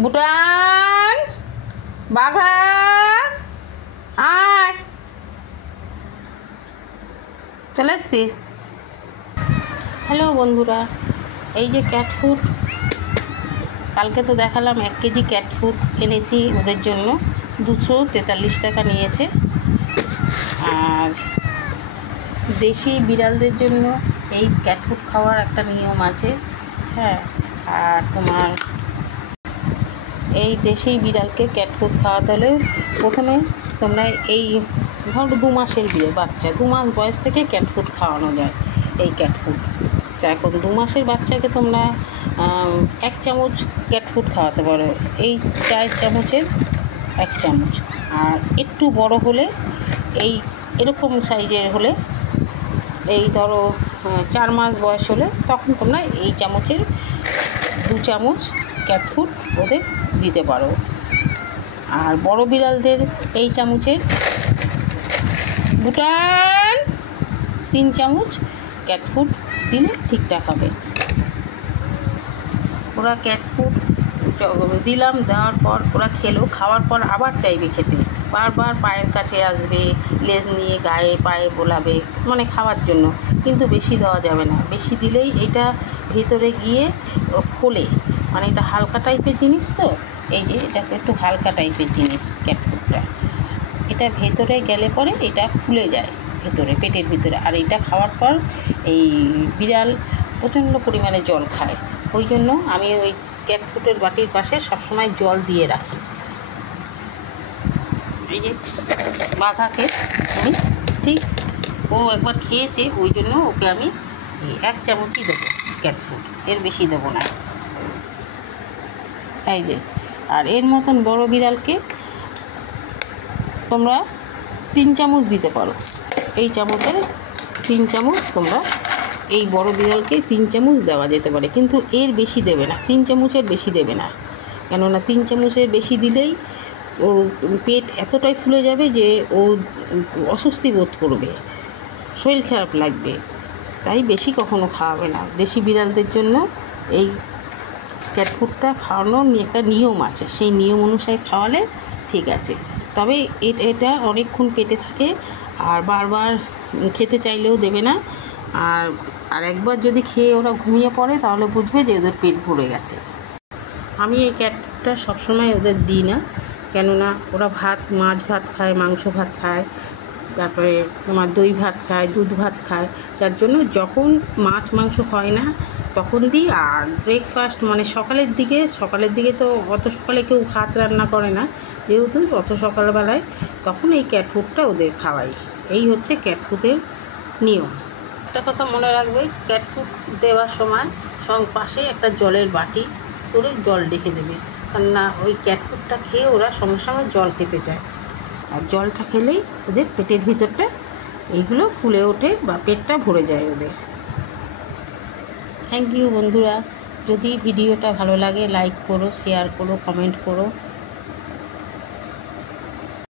বুটান বাঘা আয় চলে এসছিস। হ্যালো বন্ধুরা, এই যে ক্যাট ফুড, কালকে তো দেখালাম 1 কেজি ক্যাট ফুড এনেছি ওদের জন্য। 243 টাকা নিয়েছে। আর দেশি বিড়ালদের জন্য এই ক্যাট ফুড খাওয়ার একটা নিয়ম আছে। হ্যাঁ, আর তোমার এই দেশি বিড়ালকে ক্যাট ফুড খাওয়াতে হলে প্রথমে তোমরা এই ধরো 2 মাসের বাচ্চা, 2 মাস বয়স থেকে ক্যাট ফুড খাওয়ানো যায়। এই ক্যাট ফুড তো এখন 2 মাসের বাচ্চাকে তোমরা 1 চামচ ক্যাট ফুড খাওয়াতে পারো, এই 4 চামচের 1 চামচ। আর একটু বড় হলে এই এরকম সাইজের হলে, এই ধরো 4 মাস বয়স হলে, তখন তোমরা এই চামচের 2 চামচ ক্যাট ফুড ওদের দিতে পারো। আর বড় বিড়ালদের এই চামচের বুটান 3 চামচ ক্যাট ফুড দিলে ঠিকঠাক হবে। ওরা ক্যাট ফুড দিলাম, দেওয়ার পর ওরা খেলো, খাওয়ার পর আবার চাইবে খেতে, বারবার পায়ের কাছে আসবে, লেজ নিয়ে গায়ে পায়ে বোলাবে, মানে খাওয়ার জন্য। কিন্তু বেশি দেওয়া যাবে না, বেশি দিলেই এটা ভিতরে গিয়ে ফোলে, মানে এটা হালকা টাইপের জিনিস তো, এই যে এটা একটু হালকা টাইপের জিনিস ক্যাট ফুডটা, এটা ভেতরে গেলে পরে এটা ফুলে যায় ভেতরে, পেটের ভিতরে। আর এটা খাওয়ার পর এই বিড়াল প্রচণ্ড পরিমাণে জল খায়, ওই জন্য আমি ওই ক্যাট ফুডের বাটির পাশে সবসময় জল দিয়ে রাখি। এই যে বাঘাকে আমি ঠিক, ও একবার খেয়েছে, ওই জন্য ওকে আমি 1 চামচই দেবো ক্যাট ফুড, এর বেশি দেবো না। এই যে, আর এর মতন বড় বিড়ালকে তোমরা 3 চামচ দিতে পারো। এই চামচের 3 চামচ তোমরা এই বড় বিড়ালকে 3 চামচ দেওয়া যেতে পারে, কিন্তু এর বেশি দেবে না, 3 চামচের বেশি দেবে না। কেননা 3 চামচের বেশি দিলেই ওর পেট এতটাই ফুলে যাবে যে ও অস্বস্তি বোধ করবে, শরীর খারাপ লাগবে, তাই বেশি কখনো খাওয়াবে না। দেশি বিড়ালদের জন্য এই ক্যাট ফুডটা খাওয়ানোর একটা নিয়ম আছে, সেই নিয়ম অনুসারে খাওয়ালে ঠিক আছে। তবে এটা অনেকক্ষণ পেটে থাকে, আর বারবার খেতে চাইলেও দেবে না। আর একবার যদি খেয়ে ওরা ঘুমিয়ে পড়ে তাহলে বুঝবে যে ওদের পেট ভরে গেছে। আমি এই ক্যাট ফুডটা সবসময় ওদের দিই না, কেননা ওরা মাছ ভাত খায়, মাংস ভাত খায়, তারপরে তোমার দই ভাত খায়, দুধ ভাত খায়, যার জন্য যখন মাছ মাংস হয় না তখন দিই। আর ব্রেকফাস্ট মানে সকালের দিকে তো অত সকালে কেউ ভাত রান্না করে না, যেহেতু অত সকালবেলায়, তখন এই ক্যাট ফুডটা ওদের খাওয়াই। এই হচ্ছে ক্যাট ফুডের নিয়ম। একটা কথা মনে রাখবে, ক্যাট ফুড দেওয়ার সময় পাশে একটা জলের বাটি করে জল রেখে দেবে, কেননা ওই ক্যাট ফুডটা খেয়ে ওরা সঙ্গে সঙ্গে জল খেতে চায়। আর জলটা খেলেই ওদের পেটের ভিতরটা এইগুলো ফুলে ওঠে বা পেটটা ভরে যায় ওদের। থ্যাংক ইউ বন্ধুরা, যদি ভিডিওটা ভালো লাগে লাইক করো, শেয়ার করো, কমেন্ট করো।